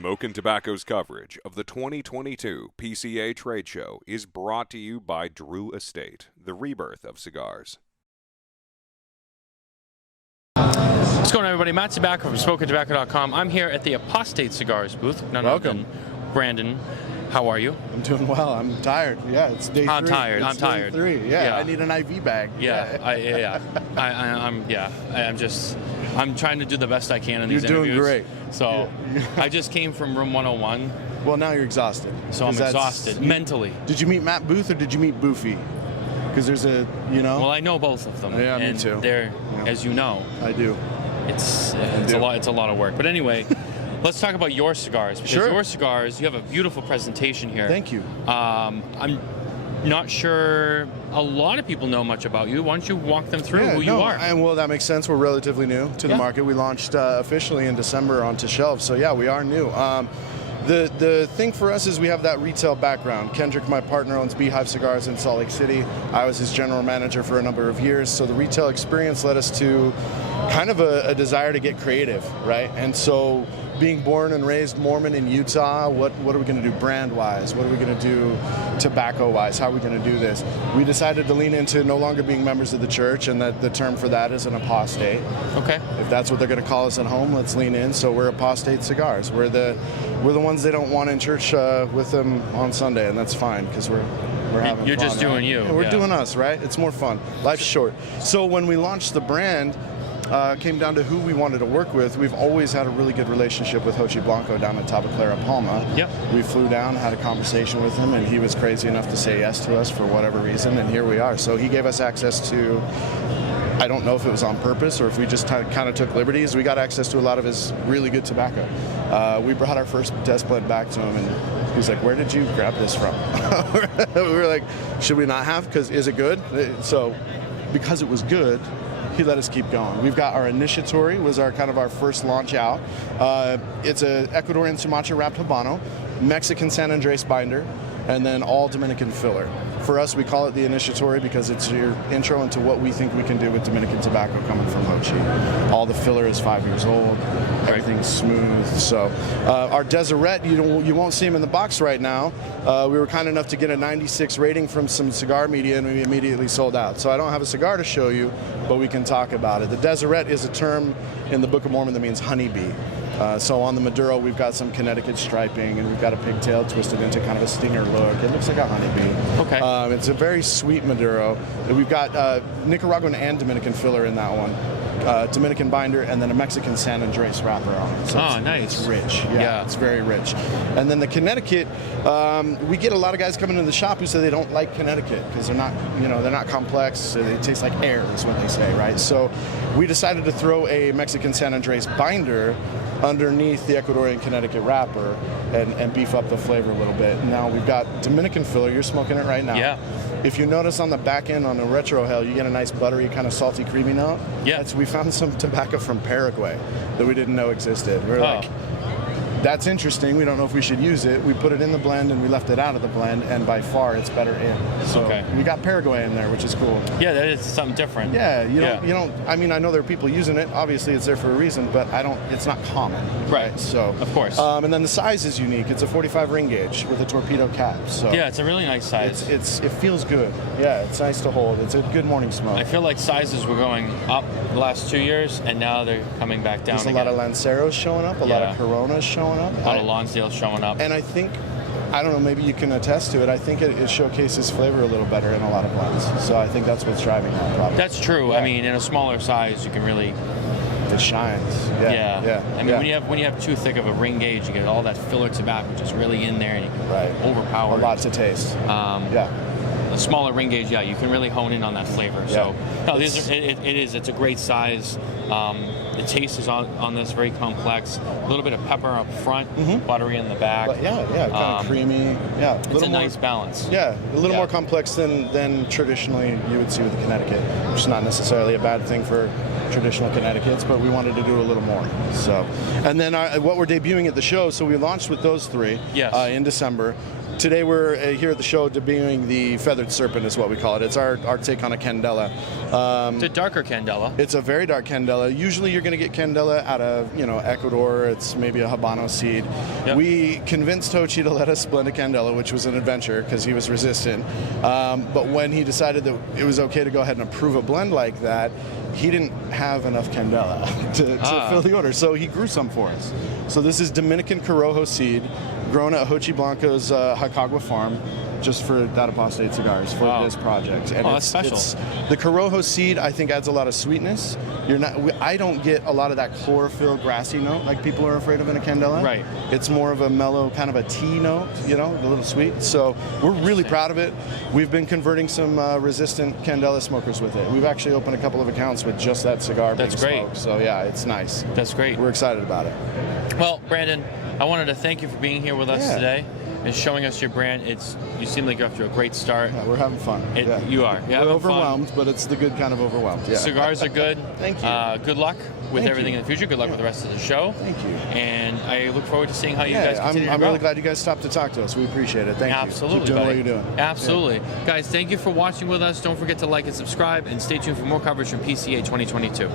Smokin Tobacco's coverage of the 2022 PCA trade show is brought to you by Drew Estate, the rebirth of cigars. What's going on, everybody? Matt Tabacco from SmokinTobacco.com. I'm here at the Apostate Cigars booth. Welcome. Brandon, how are you? I'm doing well. I'm tired. Yeah, it's day 3. I'm tired. It's I'm tired. Day 3. Yeah, I need an IV bag. I'm trying to do the best I can in these interviews. You're doing great. So I just came from room 101. Well, now you're exhausted. So I'm exhausted mentally. Did you meet Matt Booth or did you meet Boofy? Because there's Well, I know both of them. Yeah, and me too. They're, as you know. I do. It's a lot. It's a lot of work. But anyway, let's talk about your cigars. Because your cigars, you have a beautiful presentation here. Thank you. I'm not sure a lot of people know much about you. Why don't you walk them through who you are? Well, that makes sense. We're relatively new to the market. We launched officially in December onto shelves. So yeah, we are new. The thing for us is we have that retail background. Kendrick, my partner, owns Beehive Cigars in Salt Lake City. I was his general manager for a number of years. So the retail experience led us to kind of a desire to get creative, right? And so being born and raised Mormon in Utah, what are we going to do brand-wise? What are we going to do tobacco-wise? How are we going to do this? We decided to lean into no longer being members of the church, and that the term for that is an apostate. Okay. If that's what they're going to call us at home, let's lean in. So we're Apostate Cigars. We're the ones they don't want in church with them on Sunday, and that's fine because we're having You're fun, just doing you. Yeah, we're doing us, right? It's more fun. Life's short. So when we launched the brand, came down to who we wanted to work with. We've always had a really good relationship with Hochi Blanco down at Tabacco, Palma. Yep. We flew down, had a conversation with him, and he was crazy enough to say yes to us for whatever reason, and here we are. So he gave us access to, I don't know if it was on purpose or if we just kind of took liberties. We got access to a lot of his really good tobacco. We brought our first test blend back to him, and he was like, "Where did you grab this from?" We were like, "Should we not have? Because is it good?" So because it was good, he let us keep going. We've got our Initiatory, was our kind of our first launch out. It's a Ecuadorian Sumatra wrapped Habano, Mexican San Andres binder, and then all Dominican filler. For us, we call it the Initiatory because it's your intro into what we think we can do with Dominican tobacco coming from Hochi. All the filler is 5 years old. Everything's smooth. So our Deseret, you won't see them in the box right now. We were kind enough to get a 96 rating from some cigar media, and we immediately sold out. So I don't have a cigar to show you, but we can talk about it. The Deseret is a term in the Book of Mormon that means honeybee. So on the Maduro, we've got some Connecticut striping, and we've got a pigtail twisted into kind of a stinger look. It looks like a honeybee. Okay. It's a very sweet Maduro. We've got Nicaraguan and Dominican filler in that one. Dominican binder, and then a Mexican San Andres wrapper on it. So nice. It's rich. Yeah, it's very rich. And then the Connecticut, we get a lot of guys coming into the shop who say they don't like Connecticut because they're not complex. So they taste like air, is what they say, right? So we decided to throw a Mexican San Andres binder underneath the Ecuadorian Connecticut wrapper and beef up the flavor a little bit. Now we've got Dominican filler. You're smoking it right now. Yeah. If you notice on the back end on the retro hell, you get a nice buttery, kind of salty, creamy note. Yeah. We found some tobacco from Paraguay that we didn't know existed. We're like, that's interesting. We don't know if we should use it. We put it in the blend and we left it out of the blend, and by far it's better in. So we got Paraguay in there, which is cool. Yeah, that is something different. Yeah, you don't. I mean, I know there are people using it. Obviously, it's there for a reason, but it's not common. Right. So of course. And then the size is unique. It's a 45 ring gauge with a torpedo cap. So yeah, it's a really nice size. It feels good. Yeah, it's nice to hold. It's a good morning smoke. I feel like sizes were going up the last 2 years, and now they're coming back down. There's a lot of Lanceros showing up, a lot of Coronas showing up, a lot of Lonsdales showing up. And I think, I don't know, maybe you can attest to it, I think it showcases flavor a little better in a lot of blends. So I think that's what's driving that product. That's true. Yeah. I mean, in a smaller size, you can really... It shines. Yeah. I mean, when you have too thick of a ring gauge, you get all that filler tobacco just really in there, and you can overpower a lot to taste. A smaller ring gauge, you can really hone in on that flavor. So, no, it's a great size. The taste is on this very complex. A little bit of pepper up front, buttery in the back. But kind of creamy. Yeah, it's a nice balance. Yeah, a little more complex than traditionally you would see with the Connecticut, which is not necessarily a bad thing for traditional Connecticut's, but we wanted to do a little more. So, and then what we're debuting at the show, so we launched with those three in December. today we're here at the show debuting the Feathered Serpent is what we call it. It's our take on a candela. It's a darker candela. It's a very dark candela. Usually you're going to get candela out of, Ecuador. It's maybe a Habano seed. Yep. We convinced Tochi to let us blend a candela, which was an adventure because he was resistant. But when he decided that it was okay to go ahead and approve a blend like that, he didn't have enough candela to fill the order, so he grew some for us. So this is Dominican Corojo seed, grown at Hochi Blanco's Jacagua farm, just for that Apostate Cigars for this project. And that's special. The Corojo seed, I think, adds a lot of sweetness. I don't get a lot of that chlorophyll grassy note like people are afraid of in a candela. Right. It's more of a mellow, kind of a tea note, a little sweet. So we're really proud of it. We've been converting some resistant candela smokers with it. We've actually opened a couple of accounts with just that cigar. That's great. Smoked. So yeah, it's nice. That's great. We're excited about it. Well, Brandon, I wanted to thank you for being here with us today and showing us your brand. You seem like you're off to a great start. Yeah, we're having fun. You are. We're overwhelmed, but it's the good kind of overwhelmed. Yeah. Cigars are good. Thank you. Good luck with everything in the future. Good luck with the rest of the show. Thank you. And I look forward to seeing how you guys continue to I'm grow. really glad you guys stopped to talk to us. We appreciate it. Thank you. Absolutely, Keep doing buddy. what you're doing. Absolutely. Guys, thank you for watching with us. Don't forget to like and subscribe, and stay tuned for more coverage from PCA 2022.